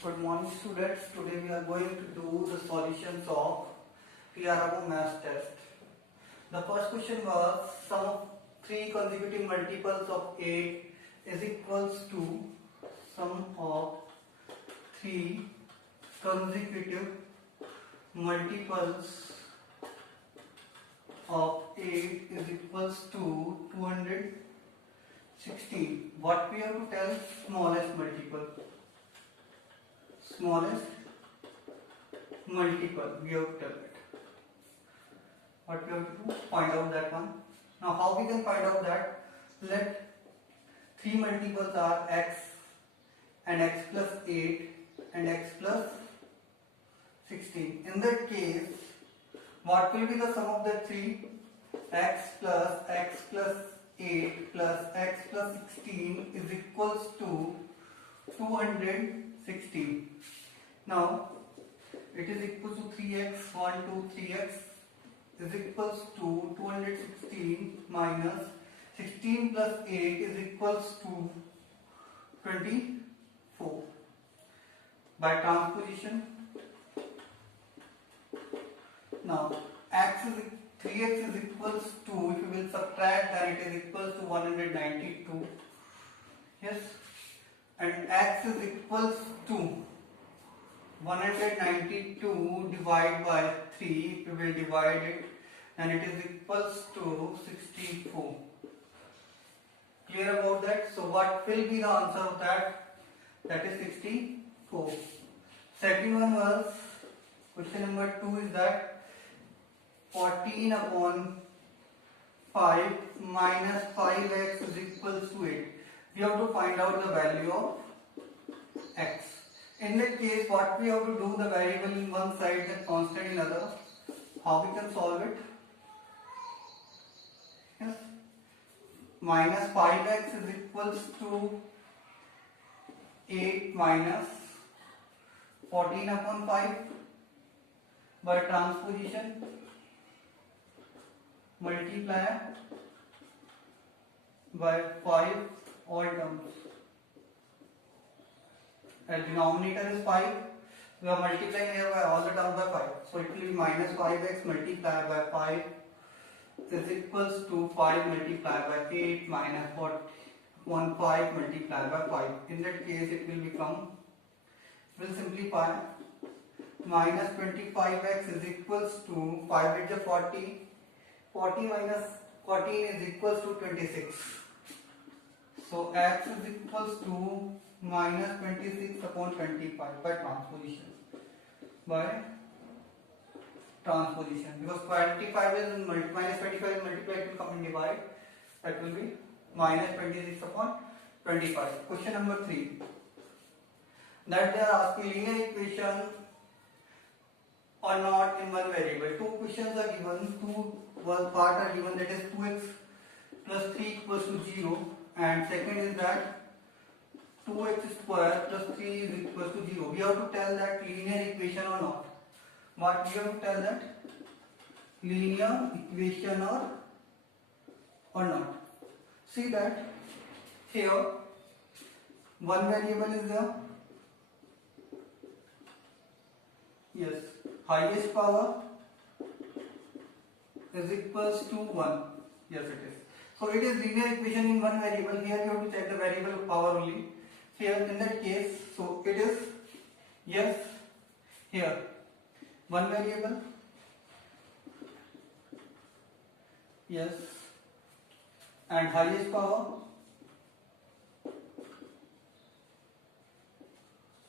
Good morning students. Today we are going to do the solutions of PRO math test. The first question was sum of three consecutive multiples of 8 is equals to sum of three consecutive multiples of 8 is equals to 216. What we have to tell? Smallest multiple. Smallest multiple we have to tell it. What we have to do? Find out that one. Now how we can find out that? Let three multiples are x and x plus 8 and x plus 16. In that case, what will be the sum of the three? X plus 8 plus x plus 16 is equals to 216. Now it is equal to 3x, 1, 2, 3x is equals to 216 minus 16 plus 8 is equals to 24. By transposition, now 3x is equals to, if you will subtract, then it is equals to 192. Yes, and x is equals to 192 divided by 3. If you will divide it, then it is equals to 64. Clear about that? So what will be the answer of that? That is 64. Second one was, question number 2 is that 14 upon 5 minus 5x is equals to 8. We have to find out the value of x. In that case, what we have to do, the variable in one side, the constant in other. How we can solve it? Yes. Minus 5x is equals to 8 minus 14 upon 5. By transposition, multiply by 5 all terms. As denominator is 5, we are multiplying here by all the terms by 5. So it will be minus 5x multiplied by 5 is equals to 5 multiplied by 8 minus 1 5 multiplied by 5. In that case it will become, we'll simplify, minus 25x is equals to 5 with the 40. 40 minus 14 is equals to 26. So x is equals to minus 26 upon 25 by transposition. By transposition, because 25 is minus 25 is multiplied, it will come and divide. That will be minus 26 upon 25. Question number 3. That they are asking linear equation or not in one variable. Two questions are given, one part are given, that is 2x plus 3 equals to 0, and second is that 2x square plus 3 is equals to 0. We have to tell that linear equation or not. What we have to tell that? Linear equation or not. See that here one variable is there. Yes, highest power is equals to 1. Yes, it is. So it is linear equation in one variable. Here you have to check the variable of power only. Here in that case, so it is yes. Here one variable, yes, and highest power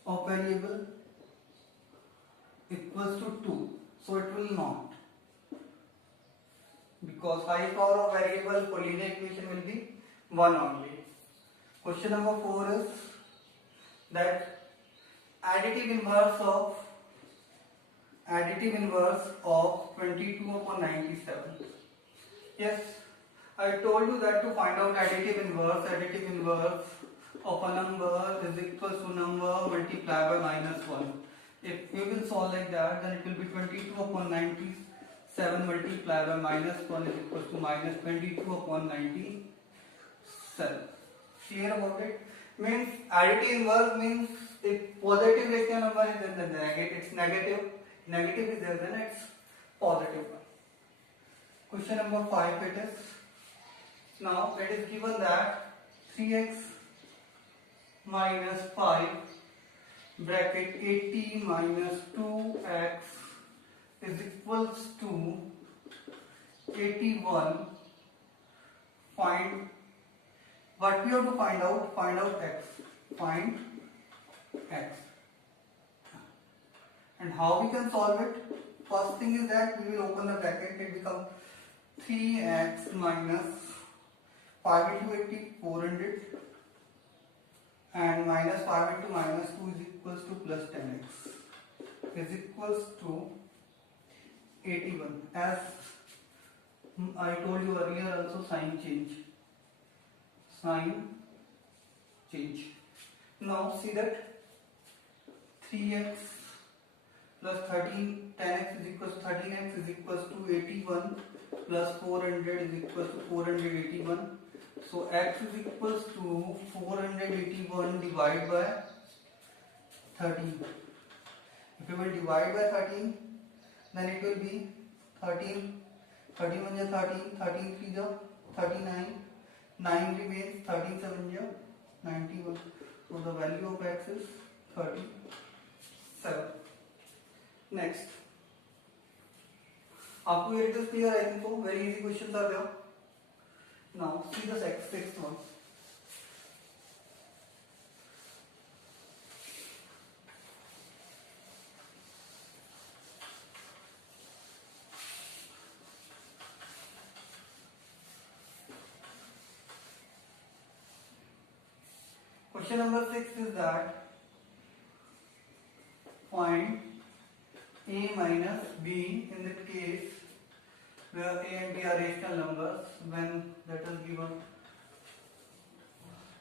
of variable equals to 2. So it will not, because highest power of variable for linear equation will be 1 only. Question number 4 is that additive inverse of 22 upon 97. Yes, I told you that to find out additive inverse of a number is equals to number multiplied by minus 1. If we will solve like that, then it will be 22 upon 97 multiplied by minus 1 is equals to minus 22 upon 97. Clear about it? Means additive inverse means if positive rational number is then the negative, it's negative. Negative is there, then it's positive one. Question number 5 it is. Now it is given that 3x minus 5 bracket 80 minus 2x is equals to 81. Find what we have to find out? Find out x. Find x. And how we can solve it? First thing is that we will open the bracket. It becomes 3x minus 5 into 80, 400, and minus 5 into minus 2 is equals to plus 10x is equals to 81. As I told you earlier also, sign change. Now see that 3x plus 13, 10x is equals to 13x is equals to 81 plus 400 is equals to 481. So x is equals to 481 divided by 13. If you will divide by 13, then it will be 13. 13 1 is 13, 13 3 is 39, 9 remains, 13 7 is 91. So the value of x is 37. Next. आपको ये details clear है इनको? Very easy questions are there. Now see the sixth one. Question number 6 is that find a minus b in that case where a and b are rational numbers when that is given.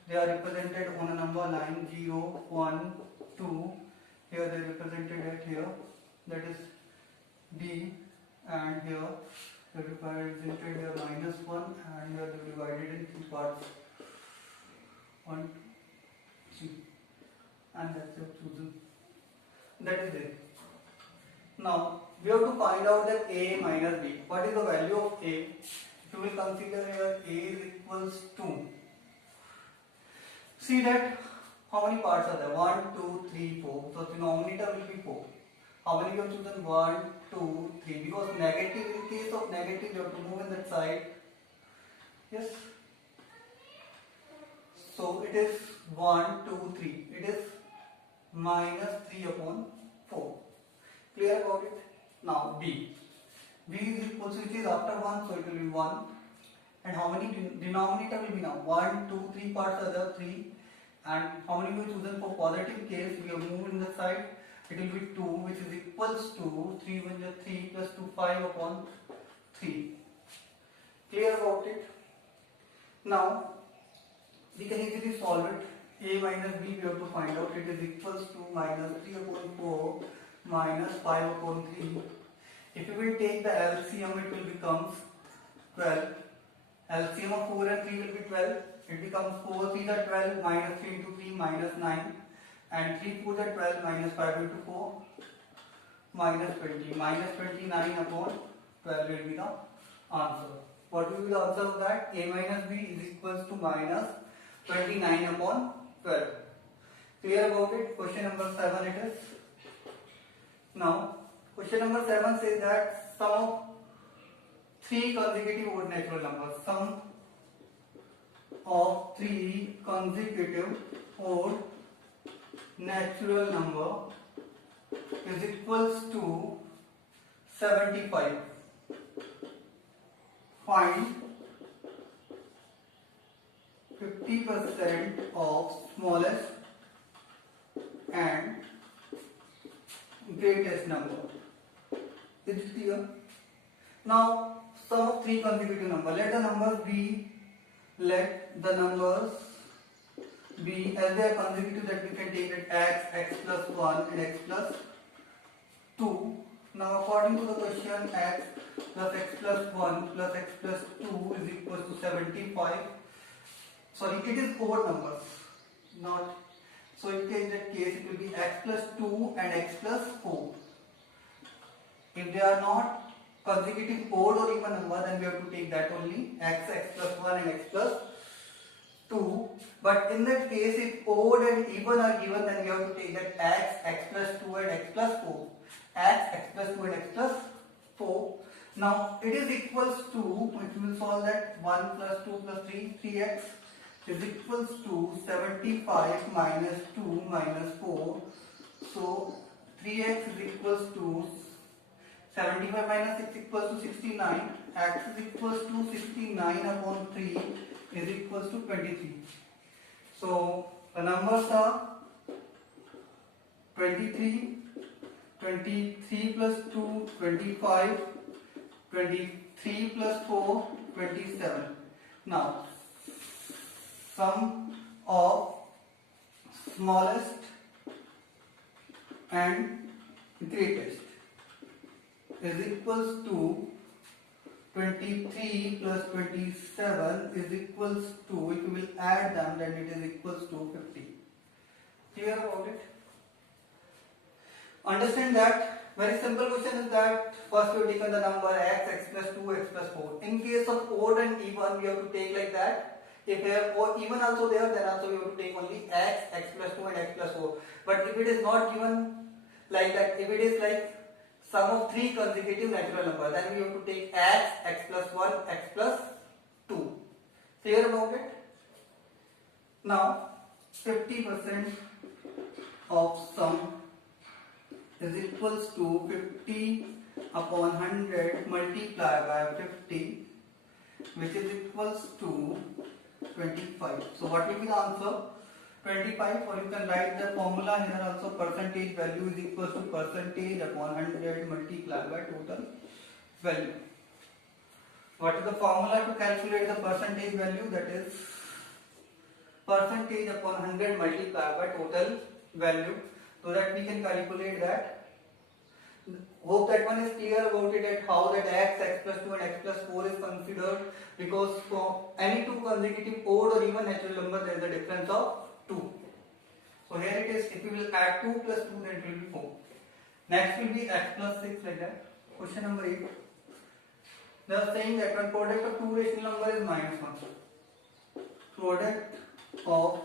They are represented on a number line 0, 1, 2. Here they are represented at here, that is b, and here they are represented here minus 1, and here they are divided in 2 parts. 1, 3, and that's your chosen. That is it. Now we have to find out that a minus b. What is the value of a? If you will consider here a is equals to. See that how many parts are there? 1, 2, 3, 4. So the denominator will be 4. How many you have chosen? 1, 2, 3. Because negative, in case of negative, you have to move in that side. Yes. So it is 1, 2, 3. It is minus 3 upon 4. Clear about it? Now b. b is equal to, which is after 1, so it will be 1. And how many denominator will be now? 1, 2, 3 parts are there, 3. And how many we have chosen for positive case? We have moved in the side. It will be 2, which is equals to 3 1 is 3 plus 2 5 upon 3. Clear about it? Now we can easily solve it. A minus b we have to find out. It is equals to minus 3 upon 4 minus 5 upon 3. If you will take the LCM, it will become 12. LCM of 4 and 3 will be 12. It becomes 4 3 are 12, minus 3 into 3 minus 9, and 3 4 are 12, minus 5 into 4 minus 20. Minus 29 upon 12 will be the answer. What will be the answer of that? A minus b is equals to minus 29 upon 12. Clear about it? Question number 7 it is. Now, question number 7 says that sum of 3 consecutive odd natural numbers. Sum of 3 consecutive odd natural number is equals to 75. Find 50% of smallest and greatest number. Is it clear? Now sum of 3 consecutive numbers. Let the numbers be as they are consecutive, that we can take it x plus 1 and x plus 2. Now according to the question, x plus x plus 1 plus x plus 2 is equal to 75. Sorry, it is odd numbers. not. So in that case it will be x plus 2 and x plus 4. If they are not consecutive odd or even number, then we have to take that only, x plus 1 and x plus 2. But in that case, if odd and even are given, then we have to take that x plus 2 and x plus 4. X plus 2 and x plus 4. Now it is equals to, if we will solve that, 1 plus 2 plus 3, 3x is equals to 75 minus 2 minus 4. So 3x is equals to 75 minus 6 equals to 69. X is equals to 69 upon 3 is equals to 23. So the numbers are 23, 23 plus 2, 25, 23 plus 4, 27. Now sum of smallest and greatest is equals to 23 plus 27 is equals to, if you will add them, then it is equals to 50. Clear about it? Understand that very simple question is that first we have taken the number x plus 2, x plus 4. In case of odd and even, we have to take like that. If we have even also there, then also we have to take only x plus 2 and x plus 4. But if it is not given like that, if it is like sum of 3 consecutive natural numbers, then we have to take x plus 1, x plus 2. Clear about it? Now 50% of sum is equals to 50 upon 100 multiplied by 50, which is equals to 25. So what will be the answer? 25, or you can write the formula here also, percentage value is equals to percentage upon 100 multiplied by total value. What is the formula to calculate the percentage value? That is percentage upon 100 multiplied by total value, so that we can calculate that. Hope that one is clear about it, at how that x plus 2 and x plus 4 is considered, because for any two consecutive odd or even natural number there is a difference of 2. So here it is, if we will add 2 plus 2, then it will be 4. Next will be x plus 6, like that. Question number 8. They are saying that when product of two rational number is minus 1. Product of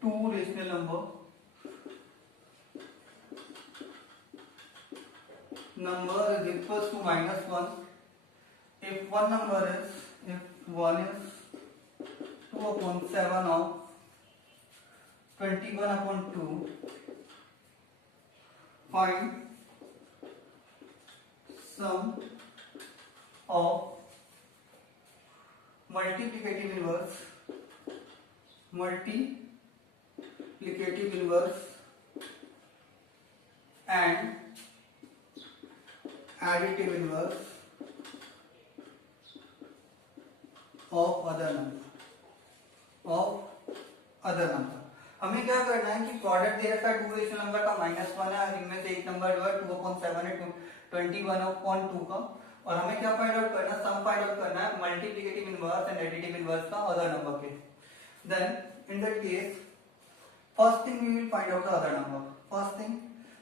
two rational number is equals to minus 1 if one number is, if one is 2 upon 7 of 21 upon 2, find sum of multiplicative inverse and additive inverse of other number. हमें क्या करना है कि product दे रखा है two rational number का -1 है, और इनमें से एक नंबर जो है 2/7 है 21/2 का, और हमें क्या फाइंड आउट करना है, सम फाइंड आउट करना है multiplicative inverse and additive inverse का अदर नंबर के. Then in that case first thing we will find out the other number. First thing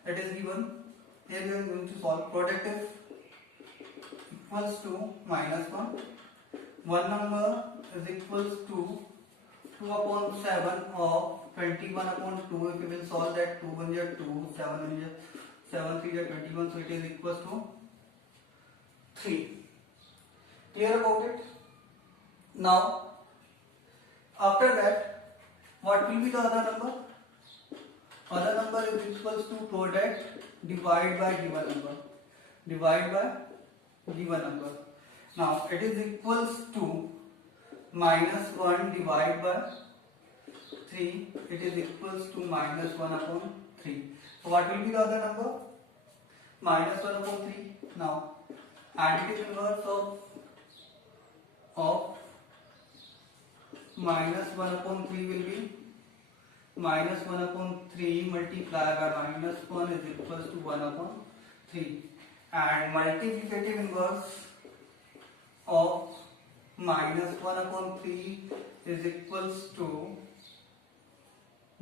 that is given, here we are going to solve. Product is equals to -1. One number is equals to 2 upon 7 of 21 upon 2. If we will solve that, 2 1 is 2, 7 3 is 21, so it is equals to 3. Clear about it? Now after that, what will be the other number? Other number is equals to product divide by given number. Now it is equals to -1 divided by 3. It is equals to -1 upon 3. So what will be the other number? -1 upon 3. Now additive inverse of -1 upon 3 will be -1 upon 3 multiplied by -1 is equals to 1 upon 3, and multiplicative inverse of -1 upon 3 is equals to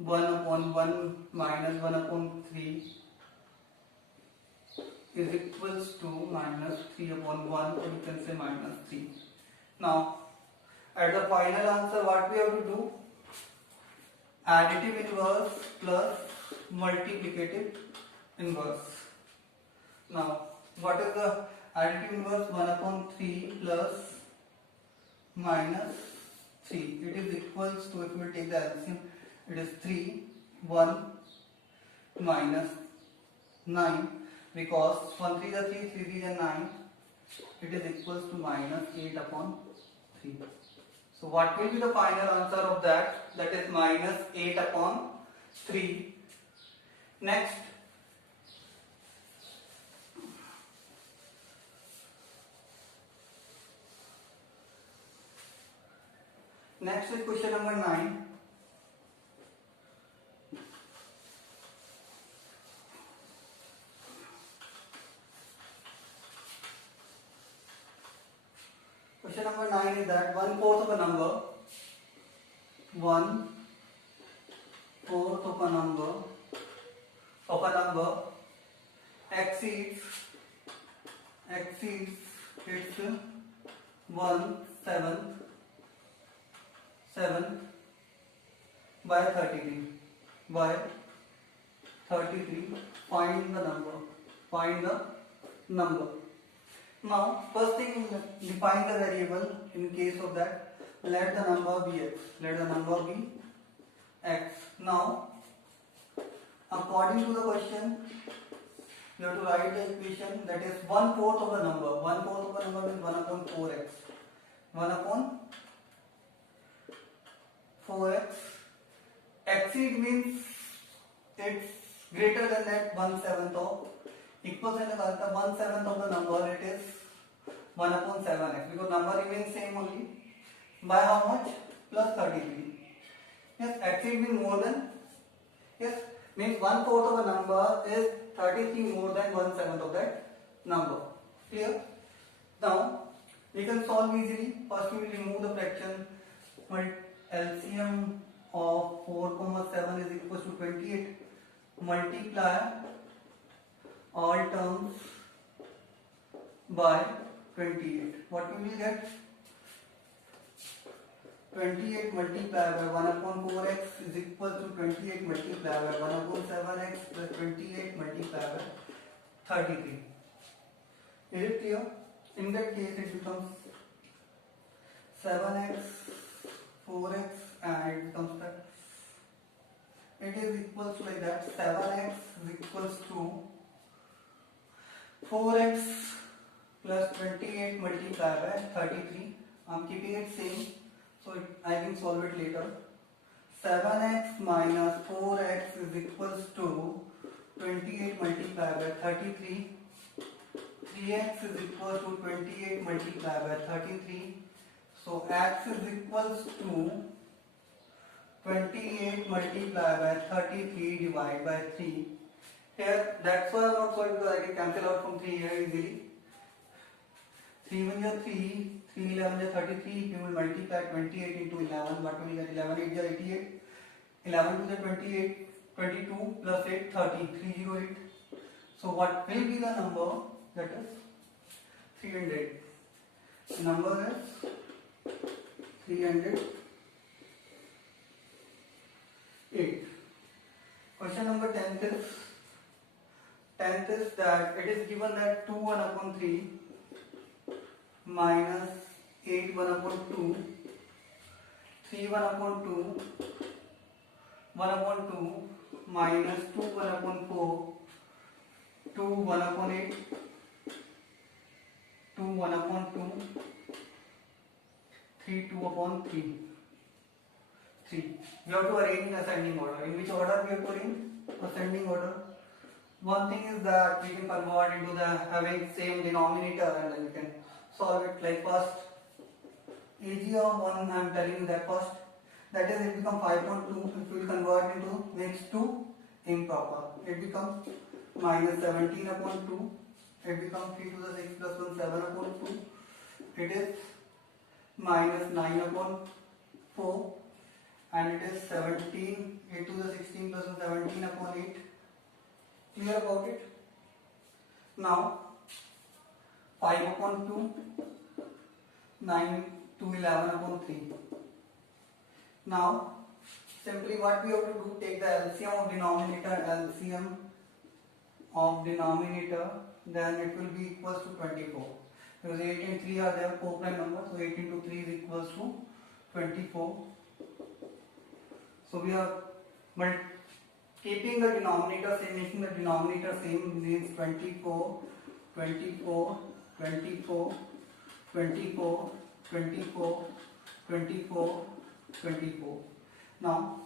1/1 minus 1/3 is equals to minus 3/1, or you can say minus 3. Now at the final answer, what we have to do? Additive inverse plus multiplicative inverse. Now what is the additive inverse? 1/3 plus minus 3. It is equals to, if we take the LCM, it is 3, 1 minus 9, because 1 3 is 3, 3 3 is 9. It is equals to minus 8/3. So what will be the final answer of that? That is minus 8/3. Next, is question number 9. Question number 9 is that 1/4 of a number, 1/4 of a number exceeds its 1/7 by 33. Find the number. Now first thing, define the variable. In case of that, let the number be x. Now according to the question, you have to write the equation, that is 1/4 of the number. 1/4 of the number means 1/4x. 1/4x. Exceed means it's greater than that 1/7 of. Equals in the 1/7 of the number, it is 1/7x, because number remains same only. By how much? Plus 33. Yes, exceed means more than. Yes, means 1/4 of a number is 33 more than 1/7 of that number. Clear? Now we can solve easily. First we will remove the fraction. LCM of 4,7 is equal to 28. Multiply all terms by 28. What we will get? 28 multiplied by 1/4x is equal to 28 multiplied by 1/7x plus 28 multiplied by 33. Is it clear? In that case, it becomes 7x, 4x, and it becomes that. It is equal to like that. 7x is equals to 4x plus 28 multiplied by 33. I am keeping it same, so I can solve it later. 7x minus 4x is equals to 28 multiplied by 33. 3x is equal to 28 multiplied by 33. So x is equals to 28 multiplied by 33 divided by 3. Here, that's why I am not solving, because I can cancel out from 3 here easily. 3 1 is 3, 3 11 is 33. If you will multiply 28 into 11, what will you get? 11 8 is 88. 11 2 is 28. 22 plus 8 30. 308. So what will be the number? That is 300. The number is 308. Question number 10 is that it is given that 2 1/3 minus 8 1/2, 3 1/2, 1/2 minus 2 1/4, 2 1/8, 2 1/2, 3 2/3. 3. We have to arrange in ascending order. In which order we have to arrange? Ascending order. One thing is that we can convert into the having same denominator, and then we can solve it. Like first, AG of 1, I am telling you that first. That is, it becomes 5.2. If we convert into next 2 improper, it becomes minus 17/2. It becomes 3 to the 6 plus 1 7/2. It is minus 9/4. and it is 17, 8 to the 16 plus 17 upon 8. Clear about it? Now 5 upon 2, 9 to 11 upon 3. Now simply what we have to do, take the LCM of denominator, then it will be equals to 24. Because 8 and 3 are their co-prime numbers, so 8 into 3 is equals to 24. So we are keeping the denominator same, making the denominator same, means 24, 24, 24, 24, 24, 24, 24. Now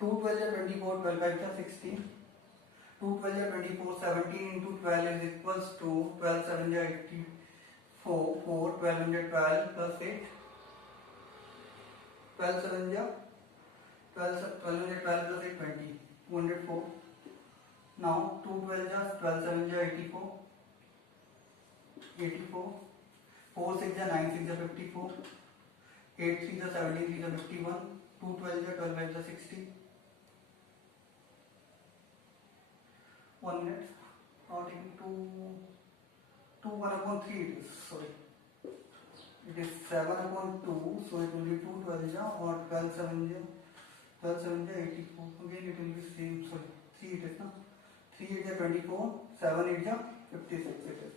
2 12 are 24, 12 5 are 16. 2 12 are 24, 17 into 12 is equals to 12 7 are 84, 4, 1212 plus 8. 12 7 are 1212 plus 8, 20, 204. Now 2 12 are 12 7 are 84, 84. 4 6 are 9 6 are 54, 8 3 are 17 3 are 51, 2 12 are 12 5 are 60. 1 minute. Now taking 2 1 upon 3 it is, sorry. It is 7 upon 2, so it will be 2 12 or 12 7 12 7 84. Again it will be same, sorry. 3 it is, no? 3 8 24, 7 8 56 it is.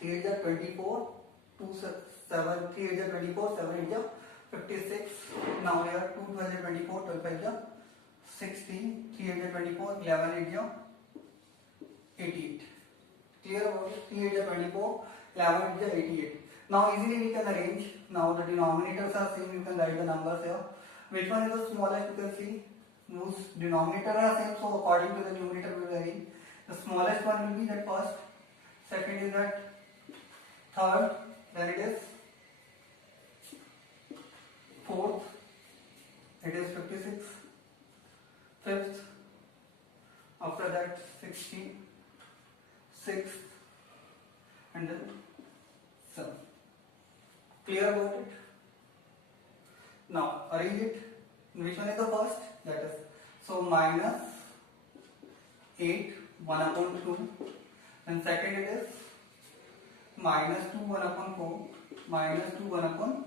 3 8 24, 2 7, 3 8 24, 7 8 56. Now here 2 12 24, 12 5 16, 3 8 24, 11 8 88. Clear about it? 3 8 24, 11 8 88. Now easily we can arrange. Now the denominators are same, you can write the numbers here. Which one is the smallest? You can see those denominators are same, so according to the numerator we will arrange. The smallest one will be that first, second is that third, then it is fourth, it is 56, fifth, after that 16, sixth, and then 7. Clear about it? Now arrange it. Which one is the first? That is, so minus 8 1 upon 2, and second it is minus 2 1 upon 4, minus 2 1 upon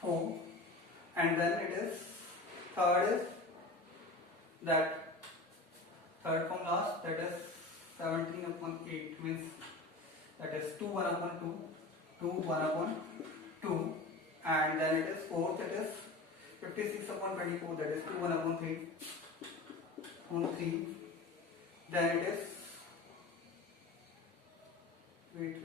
4, and then it is third is that third from last, that is 17 upon 8, means that is 2 1 upon 2, 2 1 upon 2, and then it is fourth, it is 56 upon 24, that is 2 1 upon 3, on 3, then it is wait